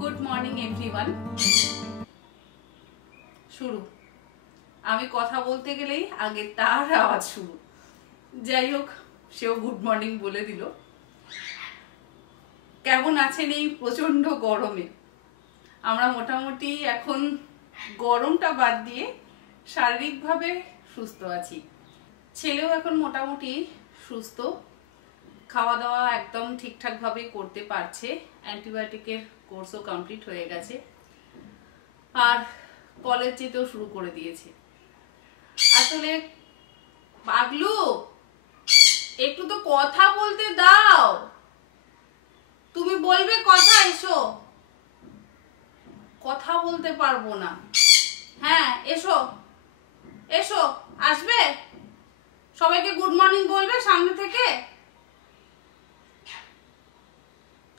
Good morning everyone. শুরু আমি কথা বলতে গেলেই আগে তার আওয়াজ শুরু। যাই হোক, সেও গুড মর্নিং বলে দিল। কেমন আছেন এই প্রচন্ড গরমে? আমরা মোটামুটি এখন গরমটা বাদ দিয়ে শারীরিকভাবে সুস্থ আছি। ছেলেও এখন মোটামুটি সুস্থ, খাওয়া দাওয়া একদম ঠিকঠাক ভাবে করতে পারছে, অ্যান্টিবায়োটিকের কোর্সও কমপ্লিট হয়ে গেছে, আর কলেজ যেতেও শুরু করে দিয়েছে। আসলে পাগলু, একটু তো কথা বলতে দাও। তুমি বলবে কথা, এসো। কথা বলতে পারবো না। হ্যাঁ এসো এসো, আসবে, সবাইকে গুড মর্নিং বলবে সামনে থেকে।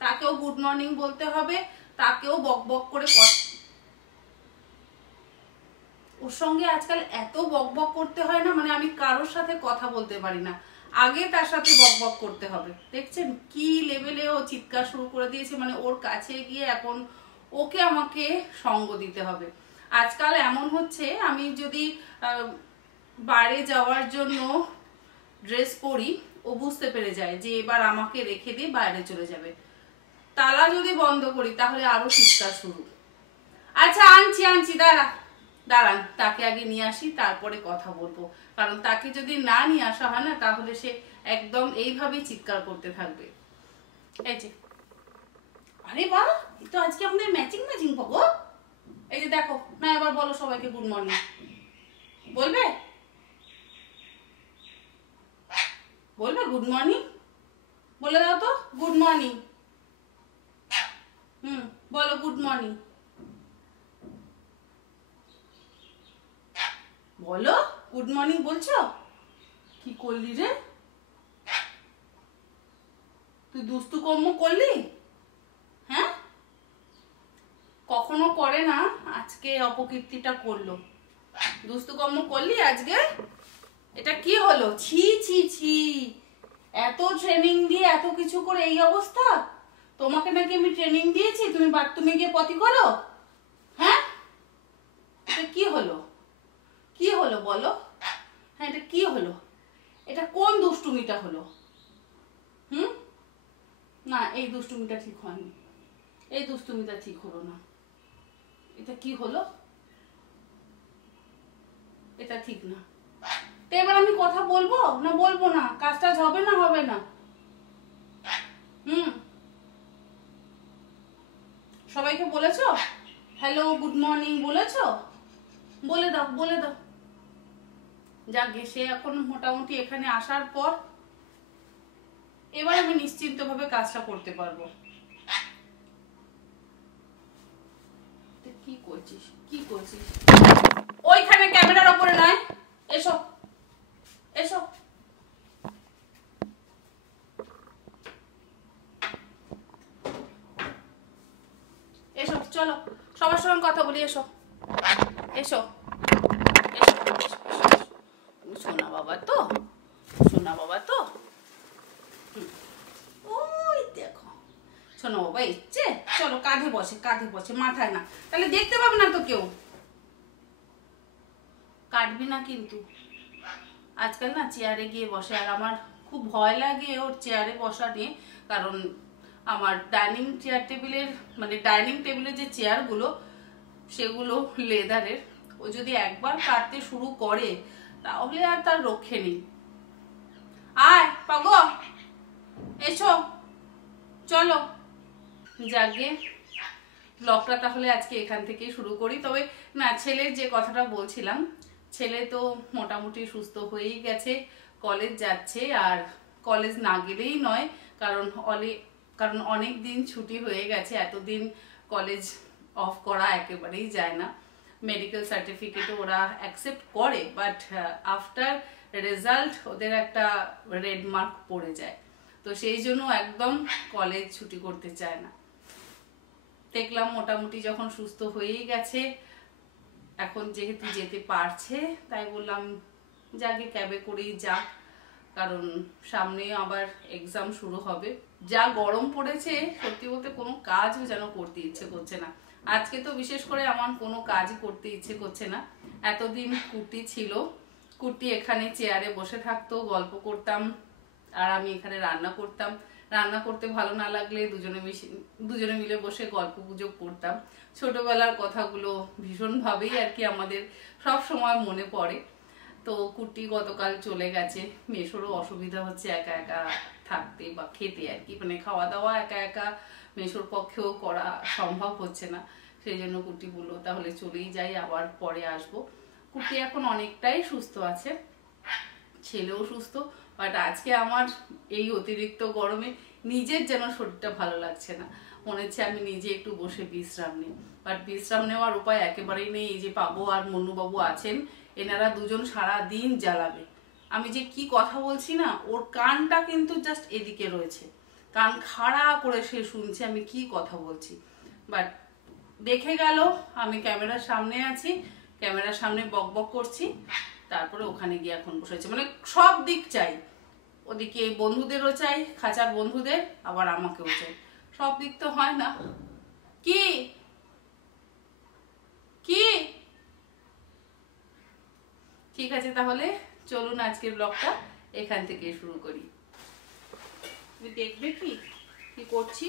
তাকেও গুড মর্নিং বলতে হবে, তাকেও বক বক করে ওর সঙ্গে আজকাল এত বক বক করতে হয় না, মানে আমি কারোর সাথে কথা বলতে পারি না, আগে তার সাথে বক বক করতে হবে। দেখছেন কি লেভেলে ও চিৎকার শুরু করে দিয়েছে, মানে ওর কাছে গিয়ে এখন ওকে আমাকে সঙ্গ দিতে হবে। আজকাল এমন হচ্ছে, আমি যদি বাইরে যাওয়ার জন্য ড্রেস পরি, ও বুঝতে পেরে যায় যে এবার আমাকে রেখে দিয়ে বাইরে চলে যাবে। তালা যদি বন্ধ করি তাহলে আরো চিৎকার শুরু। আচ্ছা আনছি দাঁড়ান, তাকে আগে নিয়ে আসি, তারপরে কথা বলবো। কারণ তাকে যদি না নিয়ে আসা হয় না, তাহলে সে একদম এইভাবেই চিৎকার করতে থাকবে। এই যে, আরে বাহ, এই তো আজকে আমাদের ম্যাচিং পাবো। এই যে দেখো না, এবার বলো সবাইকে গুড মর্নিং বলবে। গুড মর্নিং বলে দাও তো, গুড মর্নিং। বলো গুড মর্নিং, বলো গুড মর্নিং বলছো। কি করলি রে তুই? দুস্তু কর্ম করলি? হ্যাঁ, কখনো করে না, আজকে অপকীর্তিটা করলো। দুস্তু কর্ম করলি আজকে? এটা কি হলো? ছি ছি ছি, এত ট্রেনিং দিয়ে এত কিছু করে এই অবস্থা। তোমাকে নাকি আমি ট্রেনিং দিয়েছি তুমি বাথরুমে গিয়ে পটি করো? হ্যাঁ, এটা কি হলো? কি হলো বলো? হ্যাঁ, এটা কি হলো? এটা কোন দুষ্টুমিটা হলো? না, এই দুষ্টুমিটা ঠিক হয়নি, এই দুষ্টুমিটা ঠিক হলো না। এটা কি হলো? এটা ঠিক না। তো এবার আমি কথা বলবো না বলবো না? কাজটা হবে না হবে না? সবাইকে বলেছো হ্যালো গুড মর্নিং বলেছো? বলে দাও। যাকে সে এখন মোটামুটি এখানে আসার পর এবার আমি নিশ্চিন্তভাবে কাজটা করতে পারবো। কি করছিস ওইখানে ক্যামেরার উপরে নয়, এসো এসো। এসো, চলো সবার সঙ্গে কথা বলি। এসো এসো সোনা বাবা তো ওই দেখো, সোনা বাবা এসছে। চলো, কাঁধে বসে, মাথায় না, তাহলে দেখতে পাবে না তো কেউ। কাটবি না কিন্তু। আজকাল না চেয়ারে গিয়ে বসে, আর আমার খুব ভয় লাগে ওর চেয়ারে বসা নিয়ে। কারণ আমার ডাইনিং টেবিলের যে চেয়ারগুলো, সেগুলো লেদারের। ও যদি একবার কাটতে শুরু করে তাহলে আর তার রক্ষে নেই। আয় পাগো, এসো, চলো। যাকে ব্লগটা তাহলে আজকে এখান থেকেই শুরু করি। তবে না, ছেলের যে কথাটা বলছিলাম, ছেলে তো মোটামুটি সুস্থ হয়েই গেছে, কলেজ যাচ্ছে। আর কলেজ না গেলেই নয়, কারণ অনেক দিন ছুটি হয়ে গেছে। এতদিন কলেজ অফ করা একেবারেই যায় না। মেডিকেল সার্টিফিকেটও ওরা অ্যাকসেপ্ট করে, বাট আফটার রেজাল্ট ওদের একটা রেড মার্ক পড়ে যায়। তো সেই জন্য একদম কলেজ ছুটি করতে চায় না। দেখলাম মোটামুটি যখন সুস্থ হয়েই গেছে, এখন যেহেতু যেতে পারছে, তাই বললাম যাকে ক্যাবে করেই যাক। কারণ সামনে আবার এক্সাম শুরু হবে। যা গরম পড়েছে সত্যি বলতে কোনো কাজও যেন করতে ইচ্ছে করছে না। আজকে তো বিশেষ করে আমার কোনো কাজই করতে ইচ্ছে করছে না। এতদিন কুর্তি ছিল, কুর্তি এখানে চেয়ারে বসে থাকতো, গল্প করতাম, আর আমি এখানে রান্না করতাম। রান্না করতে ভালো না লাগলে দুজনে মিলে বসে গল্প গুজব করতাম। ছোটবেলার কথাগুলো ভীষণভাবেই আর কি আমাদের সব সময় মনে পড়ে। তো কুর্তি গতকাল চলে গেছে, মেশোরও অসুবিধা হচ্ছে একা একা থাকতে বা খেতে আর কি, মানে খাওয়া দাওয়া একা একা মেশোর পক্ষেও করা সম্ভব হচ্ছে না। সেই জন্য কুর্তি বললো তাহলে চলেই যাই, আবার পরে আসবো। কুর্তি এখন অনেকটাই সুস্থ আছে, ছেলেও সুস্থ। বাট আজকে আমার এই অতিরিক্ত গরমে নিজের যেন শরীরটা ভালো লাগছে না, মনে হচ্ছে আমি নিজে একটু বসে বিশ্রাম নিই। বাট বিশ্রাম নেওয়ার উপায় একেবারেই নেই। এই যে পাবো আর মন্নুবাবু আছেন, এনারা দুজন সারা দিন জ্বালাবে। আমি যে কি কথা বলছি না, ওর কানটা কিন্তু জাস্ট এদিকে রয়েছে, কান খাড়া করে সে শুনছে আমি কি কথা বলছি। বাট দেখে গেল আমি ক্যামেরার সামনে আছি, ক্যামেরার সামনে বক বক করছি, তারপরে ওখানে গিয়ে এখন বসেছে। মানে সব দিক চাই, ওদিকে বন্ধুদেরও চাই, খাঁচার বন্ধুদের, আবার আমাকেও চাই, সব দিক তো হয় না। কি কি ঠিক আছে, তাহলে চলুন আজকের ব্লগটা এখান থেকে শুরু করি। তুমি দেখবে কি কি করছি?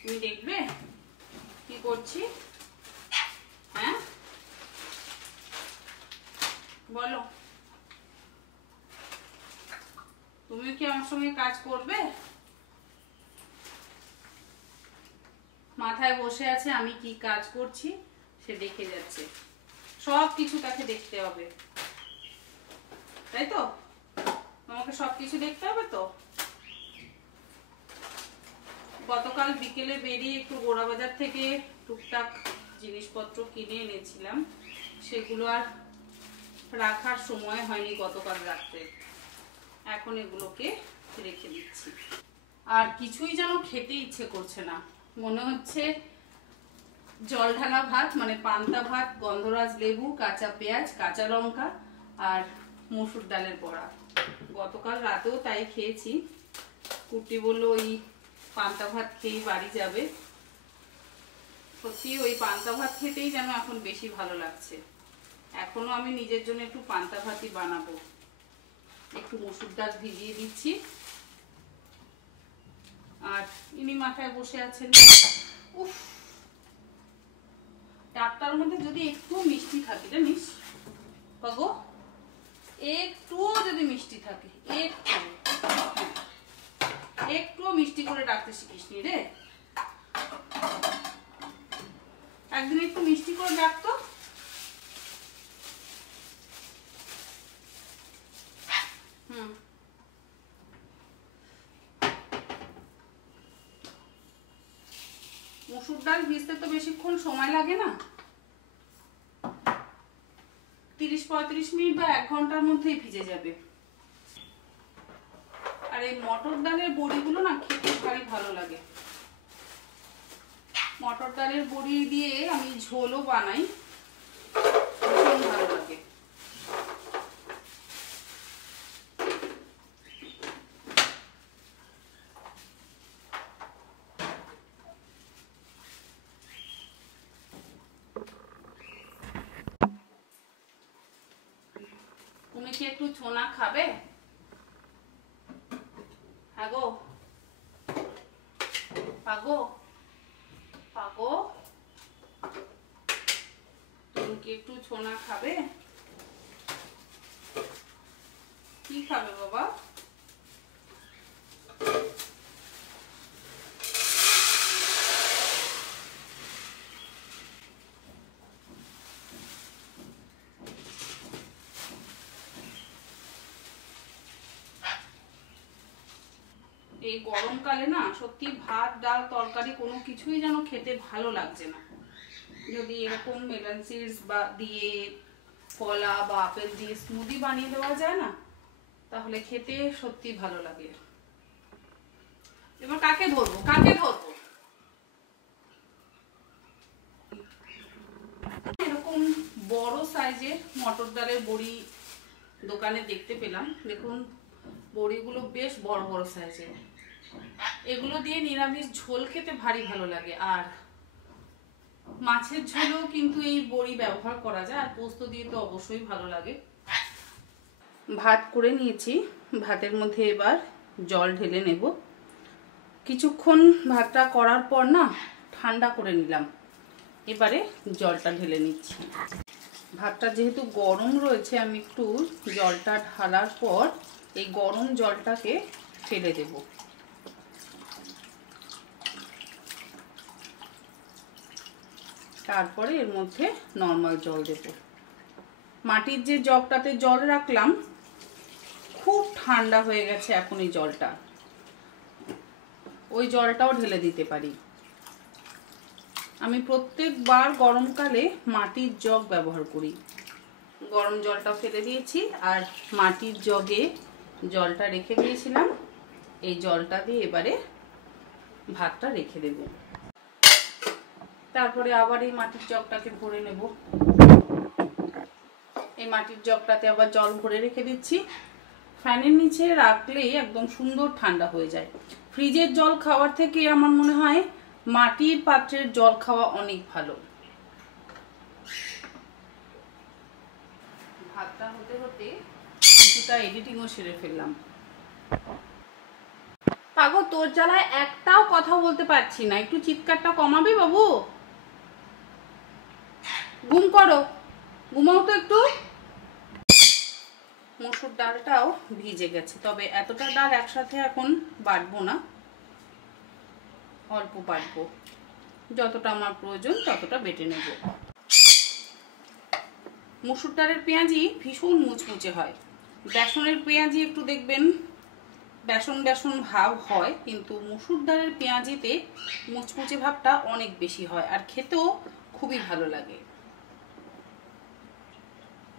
তুমি দেখবে কি করছি? হ্যাঁ বলো, তুমি কি আমার সঙ্গে কাজ করবে? মাথায় বসে আছে আমি কি কাজ করছি সে দেখে যাচ্ছে, সব কিছু তাকে দেখতে হবে, তাই তো? তোমাকে সব কিছু দেখতে হবে তো। গতকাল বিকেলে বেরিয়ে একটু গোড়া বাজার থেকে টুকটাক জিনিসপত্র কিনে এনেছিলাম, সেগুলো আর রাখার সময় হয়নি গতকাল রাত্রে। এখন এগুলোকে রেখে দিচ্ছি। আর কিছুই যেন খেতে ইচ্ছে করছে না, মনে হচ্ছে জল ঢালা ভাত, মানে পান্তা ভাত, গন্ধরাজ লেবু, কাঁচা পেঁয়াজ, কাঁচা লঙ্কা আর মসুর ডালের বড়া। গতকাল রাতেও তাই খেয়েছি। কুটি বললো ওই পান্তা ভাত খেয়েই বাড়ি যাবে। সত্যি ওই পান্তা ভাত খেতেই যেন এখন বেশি ভালো লাগছে। এখনো আমি নিজের জন্য একটু পান্তা ভাতই বানাবো। একটু মসুর ডাল ভিজিয়ে দিচ্ছি, আর ইনি মাথায় বসে আছেন। উফ, ডাক্তার মধ্যে যদি একটু মিষ্টি থাকে জানিস পাগো, একটুও যদি মিষ্টি থাকে, একটুও মিষ্টি করে ডাকতে শিখিস নি রে। একদিন একটু মিষ্টি করে ডাকতো। মসুর ডাল ভিজতে তো বেশিক্ষণ সময় লাগে না, 30-35 মিনিট বা 1 ঘন্টার মধ্যেই ভিজে যাবে। আর এই মটর ডালের বড়িগুলো না খেতে ভারী ভালো লাগে। মটর ডালের বড়ি দিয়ে আমি ঝোলও বানাই, ভীষণ ভালো লাগে। তুমি কি একটু ছোনা খাবে? হ্যাঁ গো পাগো, পাগো তুমি কি একটু ছোনা খাবে? কি খাবে বাবা? এই গরমকালে না সত্যি ভাত ডাল তরকারি কোনো কিছুই যেন খেতে ভালো লাগছে না। যদি এরকম মেলন সিডস বা দিয়ে কলা বা আপেল দিয়ে স্মুদি বানিয়ে দেওয়া যায় না, তাহলে খেতে সত্যি ভালো লাগে। এবার কাকে ধরবো, কাকে ধরবো? এরকম বড় সাইজের মটর ডালের বড়ি দোকানে দেখতে পেলাম। দেখুন বড়িগুলো বেশ বড় বড় সাইজের। এগুলো দিয়ে নিরামিষ ঝোল খেতে ভারী ভালো লাগে। আর মাছের ঝোলেও কিন্তু এই বড়ি ব্যবহার করা যায়, আর পোস্ত দিয়ে তো অবশ্যই ভালো লাগে। ভাত করে নিয়েছি, ভাতের মধ্যে এবার জল ঢেলে নেব। কিছুক্ষণ ভাতটা করার পর না ঠান্ডা করে নিলাম, এবারে জলটা ঢেলে নিচ্ছি। ভাতটা যেহেতু গরম রয়েছে, আমি একটু জলটা ঢালার পর এই গরম জলটাকে ফেলে দেব। তারপরে এর মধ্যে নর্মাল জল দেব। মাটির যে জগটাতে জল রাখলাম খুব ঠান্ডা হয়ে গেছে এখন এই জলটা, ওই জলটাও ঢেলে দিতে পারি। আমি প্রত্যেকবার গরমকালে মাটির জগ ব্যবহার করি। গরম জলটা ফেলে দিয়েছি, আর মাটির জগে জলটা রেখে দিয়েছিলাম। এই জলটা দিয়ে এবারে ভাতটা রেখে দেব। তারপরে আবার এই মাটির জগটাকে ভরে নেব। এই মাটির জগটাতে আবার জল ভরে রেখে দিচ্ছি। ফ্যানের নিচে রাখলেই একদম সুন্দর ঠান্ডা হয়ে যায়। ফ্রিজের জল খাওয়ার থেকে আমার মনে হয় মাটির পাত্রের জল খাওয়া অনেক ভালো। ভাতটা হতে হতে কিছুটা এডিটিংও সেরে ফেললাম। পাগো, তোর জ্বালায় একটাও কথা বলতে পারছি না, একটু চিৎকারটা কমাবি বাবু? ঘুম করো, ঘুমাও তো একটু। মসুর ডালটাও ভিজে গেছে, তবে এতটা ডাল একসাথে এখন বাটবো না, অল্প বাটবো, যতটা আমার প্রয়োজন ততটা বেটে নেব। মসুর ডালের পেঁয়াজি ভীষণ মুচমুচে হয়। বেসনের পেঁয়াজি একটু দেখবেন বেসন বেসন ভাব হয়, কিন্তু মসুর ডালের পেঁয়াজিতে মুচমুচে ভাবটা অনেক বেশি হয়, আর খেতেও খুবই ভালো লাগে।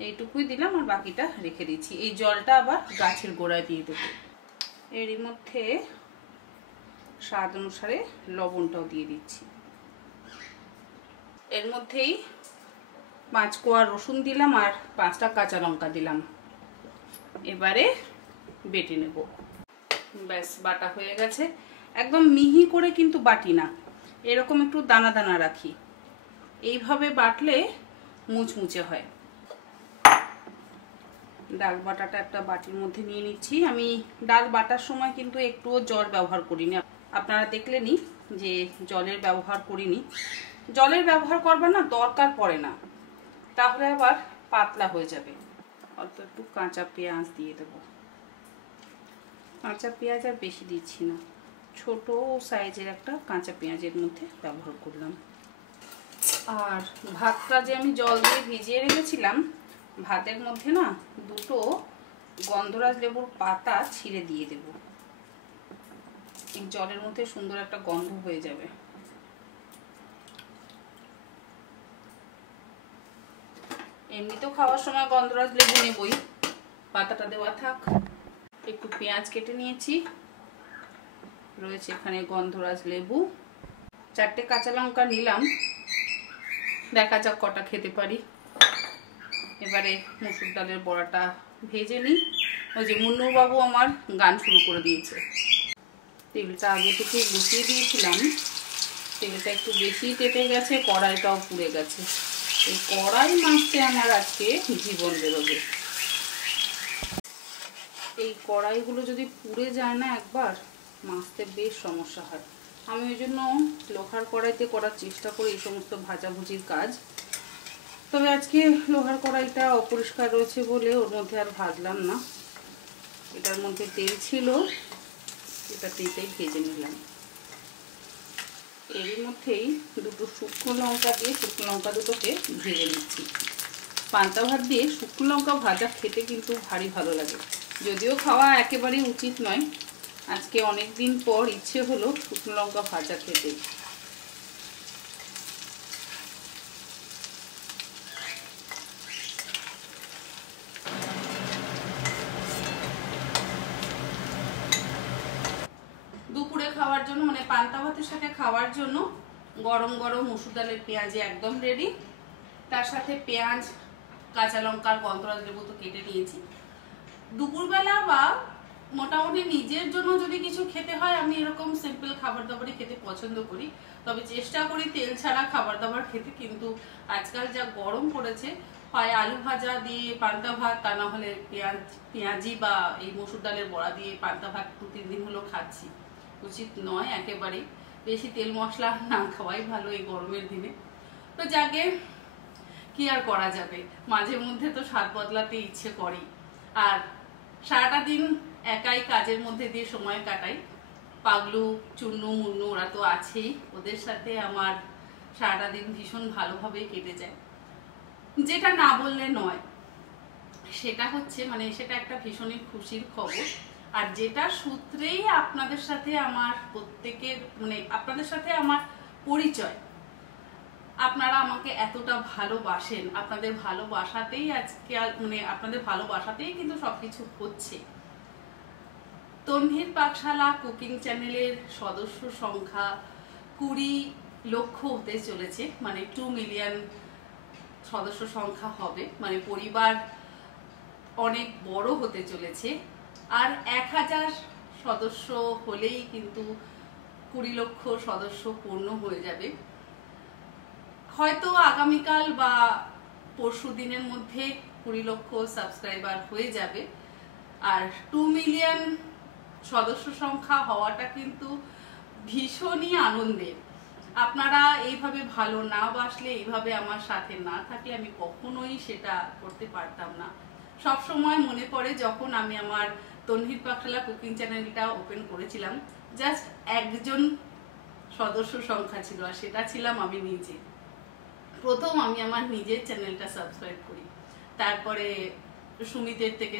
এইটুকুই দিলাম, আর বাকিটা রেখে দিচ্ছি। এই জলটা আবার গাছের গোড়ায় দিয়ে দেবো। এরই মধ্যে স্বাদ অনুসারে লবণটাও দিয়ে দিচ্ছি। এর মধ্যেই 5 কোয়া রসুন দিলাম, আর 5টা কাঁচা লঙ্কা দিলাম। এবারে বেটে নেব। ব্যাস, বাটা হয়ে গেছে। একদম মিহি করে কিন্তু বাটি না, এরকম একটু দানা দানা রাখি। এইভাবে বাটলে মুচমুচে হয়। ডাল বাটাটা একটা বাটির মধ্যে নিয়ে নিচ্ছি। আমি ডাল বাটার সময় কিন্তু একটুও জল ব্যবহার করিনি, আপনারা দেখলেনই যে জলের ব্যবহার করিনি। জলের ব্যবহার করবার না দরকার পড়ে না, তাহলে আবার পাতলা হয়ে যাবে। অল্প একটু কাঁচা পেঁয়াজ দিয়ে দেবো। কাঁচা পেঁয়াজ আর বেশি দিচ্ছি না, ছোট সাইজের একটা কাঁচা পেঁয়াজের মধ্যে ব্যবহার করলাম। আর ভাতটা যে আমি জল দিয়ে ভিজিয়ে রেখেছিলাম, ভাতের মধ্যে না 2টো গন্ধরাজ লেবুর পাতা ছিঁড়ে দিয়ে দেব। এই জলের মধ্যে সুন্দর একটা গন্ধ হয়ে যাবে। এমনিতেও খাওয়ার সময় গন্ধরাজ লেবু নেবই, পাতাটা দেওয়া থাক। একটু পেঁয়াজ কেটে নিয়েছি, রয়েছে এখানে গন্ধরাজ লেবু, 4টে কাঁচা লঙ্কা নিলাম, দেখা যাক কটা খেতে পারি। এবারে মসুর ডালের বড়াটা ভেজে নিই। ওই যে মুন্নু বাবু আমার গান শুরু করে দিয়েছে। তেলটা আগে থেকে বসিয়ে দিয়েছিলাম, তেলটা একটু বেশি তেতে গেছে, কড়াইটাও পুড়ে গেছে। এই কড়াই মাজতে আমার আজকে জীবন বেরোবে। এই কড়াইগুলো যদি পুড়ে যায় না একবার, মাজতে বেশ সমস্যা হয়। আমি ওই জন্য লোহার কড়াইতে করার চেষ্টা করি এই সমস্ত ভাজাভুজির কাজ। তবে আজকে লোহার কড়াইটা অপরিষ্কার রয়েছে বলে ওর মধ্যে আর ভাজলাম না। এটার মধ্যে তেল ছিল, এটাতেই ভেজে নিলাম। এর মধ্যেই 2টো শুকনো লঙ্কা দিয়ে শুকনো লঙ্কা দুটোকে ভেজে নিচ্ছি। পান্তা ভাত দিয়ে শুকনো লঙ্কা ভাজা খেতে কিন্তু ভারী ভালো লাগে, যদিও খাওয়া একেবারেই উচিত নয়। আজকে অনেক দিন পর ইচ্ছে হলো শুকনো লঙ্কা ভাজা খেতে। দুপুরে খাওয়ার জন্য, মানে পান্তা ভাতের সাথে খাওয়ার জন্য গরম গরম মসুর ডালের পেঁয়াজি একদম রেডি। তার সাথে পেঁয়াজ, কাঁচা লঙ্কার গন্ধরাজ লেবু তো কেটে নিয়েছি। দুপুরবেলা বা মোটামুটি নিজের জন্য যদি কিছু খেতে হয়, আমি এরকম সিম্পল খাবার দাবারই খেতে পছন্দ করি, তবে চেষ্টা করি তেল ছাড়া খাবার দাবার খেতে। কিন্তু আজকাল যা গরম পড়েছে, হয় আলু ভাজা দিয়ে পান্তা ভাত, তা না হলে পেঁয়াজি বা এই মসুর ডালের বড়া দিয়ে পান্তা ভাত 2-3 দিন হলো খাচ্ছি। উচিত নয় একেবারেই, বেশি তেল মশলা না খাওয়াই ভালো এই গরমের দিনে। তো যাকে কি আর করা যাবে, মাঝে মধ্যে তো স্বাদ বদলাতে ইচ্ছে করেই। আর সারাটা দিন একাই কাজের মধ্যে দিয়ে সময় কাটাই। পাগলু, চুন্নু, মুন্নু ওরা তো আছেই, ওদের সাথে আমার সারাটা দিন ভীষণ ভালোভাবে কেটে যায়। যেটা না বললে নয় সেটা হচ্ছে, মানে সেটা একটা ভীষণই খুশির খবর। আর যেটা সূত্রেই আপনাদের সাথে আমার প্রত্যেকের, মানে আপনাদের সাথে আমার পরিচয়, আপনারা আমাকে এতটা ভালোবাসেন, আপনাদের ভালোবাসাতেই আজকে, মানে আপনাদের ভালোবাসাতেই কিন্তু সবকিছু হচ্ছে। তন্ভীর পাকশালা কুকিং চ্যানেলের সদস্য সংখ্যা 20 লক্ষ হতে চলেছে, মানে 2 মিলিয়ন সদস্য সংখ্যা হবে, মানে পরিবার অনেক বড় হতে চলেছে। আর 1000 সদস্য হলেই কিন্তু 20 লক্ষ সদস্য পূর্ণ হয়ে যাবে। হয়তো আগামীকাল বা পরশু দিনের মধ্যে 20 লক্ষ সাবস্ক্রাইবার হয়ে যাবে। আর 2 মিলিয়ন সদস্য সংখ্যা হওয়াটা কিন্তু ভীষণই আনন্দের। আপনারা এইভাবে ভালো না বাসলে, এইভাবে আমার সাথে না থাকলে আমি কখনোই সেটা করতে পারতাম না। সব সময় মনে পড়ে যখন আমি আমার তন্ভীর পাকশালা কুকিং চ্যানেলটা ওপেন করেছিলাম, জাস্ট একজন সদস্য সংখ্যা ছিল, আর সেটা ছিলাম আমি নিজে। প্রথম আমি আমার নিজের চ্যানেলটা সাবস্ক্রাইব করি, তারপরে সুমিতের থেকে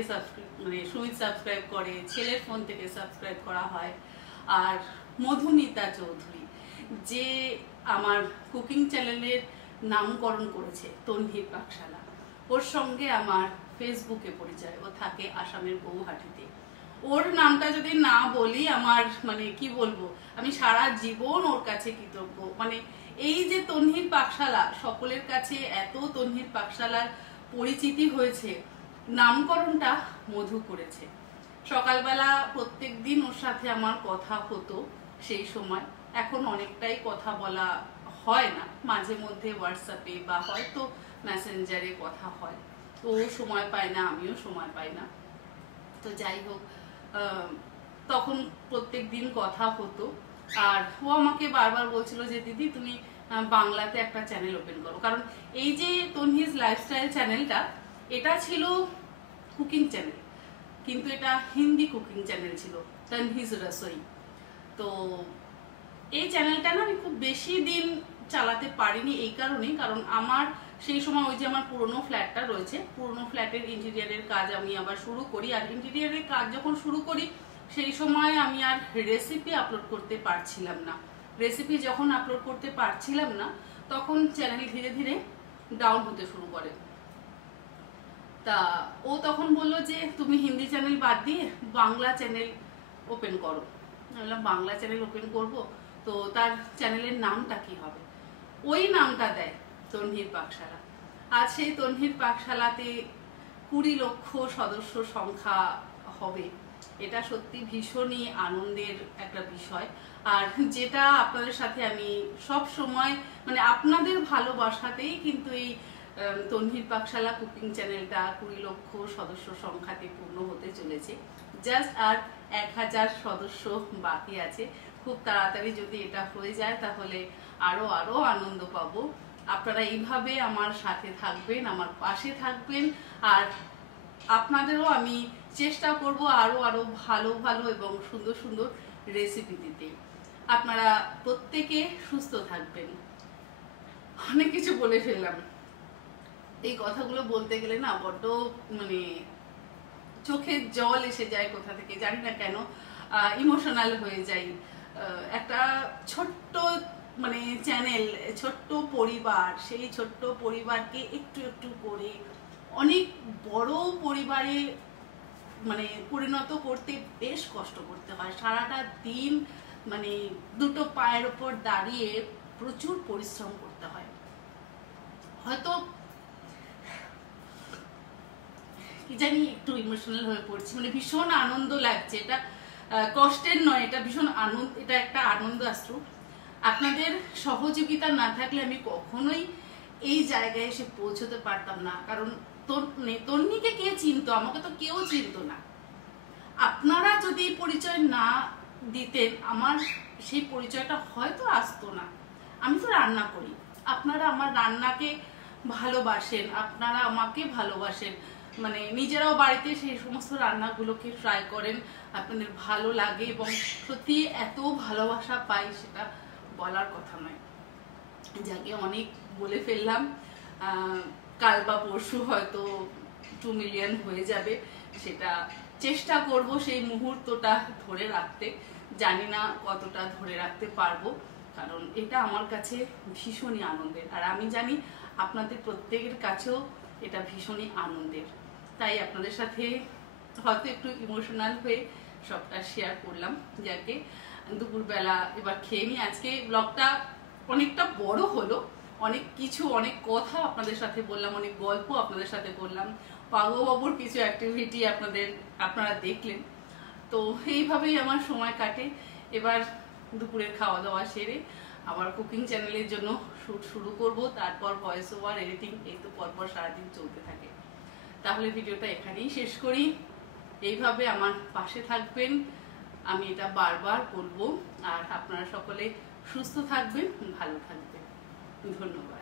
মানে সুমিত সাবস্ক্রাইব করে, ছেলের ফোন থেকে সাবস্ক্রাইব করা হয়। আর মধুমিতা চৌধুরী, যে আমার কুকিং চ্যানেলের নামকরণ করেছে তন্ভীর পাকশালা, ওর সঙ্গে আমার ফেসবুকে পরিচয়। ও থাকে আসামের গৌহাটিতে। ওর নামটা যদি না বলি, আমার মানে কি বলবো, আমি সারা জীবন ওর কাছে কৃতজ্ঞ। মানে এই যে তন্ভীর পাকশালা, সকলের কাছে এত তন্ভীর পাকশালার পরিচিতি হয়েছে, নামকরণটা মধু করেছে। সকালবেলা প্রত্যেক দিন ওর সাথে আমার কথা হতো সেই সময়। এখন অনেকটাই কথা বলা হয় না, মাঝে মধ্যে হোয়াটসঅ্যাপে বা হয়তো মেসেঞ্জারে কথা হয়। তো ও সময় পায় না, আমিও সময় পাই না। তো যাই হোক, তখন প্রত্যেক দিন কথা হতো। আর ও আমাকে বারবার বলছিল যে দিদি তুমি বাংলাতে একটা চ্যানেল ওপেন করো, কারণ এই যে তন্ভীজ লাইফস্টাইল চ্যানেলটা, এটা ছিল কুকিং চ্যানেল, কিন্তু এটা হিন্দি কুকিং চ্যানেল ছিল, তন্ভীজ রসোই। তো এই চ্যানেলটা না আমি খুব বেশি দিন চালাতে পারিনি এই কারণেই, কারণ আমার সেই সময় ওই যে আমার পুরনো ফ্ল্যাটটা রয়েছে, পুরনো ফ্ল্যাটের ইন্টেরিয়ারের কাজ আমি আবার শুরু করি। আর ইন্টেরিয়ারের কাজ যখন শুরু করি, সেই সময় আমি আর রেসিপি আপলোড করতে পারছিলাম না। রেসিপি যখন আপলোড করতে পারছিলাম না, তখন চ্যানেল ধীরে ধীরে ডাউন হতে শুরু করে। তা ও তখন বললো যে তুমি হিন্দি চ্যানেল বাদ দিয়ে বাংলা চ্যানেল ওপেন করো। আমি বললাম বাংলা চ্যানেল ওপেন করবো, তো তার চ্যানেলের নামটা কি হবে? ওই নামটা দেয় তন্ভীর পাকশালা। আজ সেই তন্ভীর পাকশালাতে 20 লক্ষ সদস্য সংখ্যা হবে, এটা সত্যি ভীষণই আনন্দের একটা বিষয়। আর যেটা আপনাদের সাথে আমি সব সময়, মানে আপনাদের ভালোবাসাতেই কিন্তু এই তন্ভীর পাকশালা কুকিং চ্যানেলটা 20 লক্ষ সদস্য সংখ্যাতে পূর্ণ হতে চলেছে। জাস্ট আর 1000 সদস্য বাকি আছে। খুব তাড়াতাড়ি যদি এটা হয়ে যায়, তাহলে আরো আরো আনন্দ পাবো। আপনারা এইভাবে আমার সাথে থাকবেন, আমার পাশে থাকবেন। আর আপনাদেরও আমি চেষ্টা করব আরো আরো ভালো ভালো এবং সুন্দর সুন্দর রেসিপি দিতে। আপনারা প্রত্যেকে সুস্থ থাকবেন। অনেক কিছু বলে ফেললাম। এই কথাগুলো বলতে গেলে না বড্ড মানে চোখে জল এসে যায় কোথা থেকে জানি না কেন, ইমোশনাল হয়ে যাই। একটা ছোট্ট মানে চ্যানেল, ছোট্ট পরিবার, সেই ছোট্ট পরিবারকে একটু একটু করে অনেক বড় পরিবারে মানে পরিণত করতে বেশ কষ্ট করতে হয়। সারাটা দিন মানে দুটো পায়ের ওপর দাঁড়িয়ে প্রচুর পরিশ্রম করতে হয়। হয়তো কি জানি একটু ইমোশনাল হয়ে পড়ছি, মানে ভীষণ আনন্দ লাগছে। এটা কষ্টের নয়, এটা ভীষণ আনন্দ, এটা একটা আনন্দ আশ্রু। আপনাদের সহযোগিতা না থাকলে আমি কখনোই এই জায়গায় এসে পৌঁছতে পারতাম না। কারণ তন্নিকে কে চিনতো? আমাকে তো কেউ চিনতো না। আপনারা যদি পরিচয় না দিতেন আমার সেই পরিচয়টা হয়তো আসতো না। আমি তো রান্না করি, আপনারা আমার রান্নাকে ভালোবাসেন, আপনারা আমাকে ভালোবাসেন, মানে নিজেরাও বাড়িতে সেই সমস্ত রান্নাগুলোকে ট্রাই করেন, আপনাদের ভালো লাগে এবং সত্যি এত ভালোবাসা পাই সেটা বলার কথা নয়। যাকে অনেক বলে ফেললাম, কাল বা পরশু হয়তো 2 মিলিয়ন হয়ে যাবে, সেটা চেষ্টা করব সেই মুহূর্তটা ধরে রাখতে। জানি না কতটা ধরে রাখতে পারবো, কারণ এটা আমার কাছে ভীষণই আনন্দের, আর আমি জানি আপনাদের প্রত্যেকের কাছেও এটা ভীষণই আনন্দের। তাই আপনাদের সাথে হয়তো একটু ইমোশনাল হয়ে সবটা শেয়ার করলাম। যাকে দুপুরবেলা এবার খেয়ে নিই। আজকে ব্লগটা অনেকটা বড় হলো, অনেক কিছু অনেক কথা আপনাদের সাথে বললাম, অনেক গল্প আপনাদের সাথে বললাম, পাগলবাবুর কিছু অ্যাক্টিভিটি আপনারা দেখলেন। তো এইভাবেই আমার সময় কাটে। এবার দুপুরের খাওয়া দাওয়া সেরে আবার কুকিং চ্যানেলের জন্য শুট শুরু করব, তারপর ভয়েস ওভার, এডিটিং, এই তো পরপর সারাদিন চলতে থাকে। তাহলে ভিডিওটা এখানেই শেষ করি। এইভাবে আমার পাশে থাকবেন, আমি এটা বারবার বলবো। আর আপনারা সকলে সুস্থ থাকবেন, ভালো থাকবেন। ধন্যবাদ।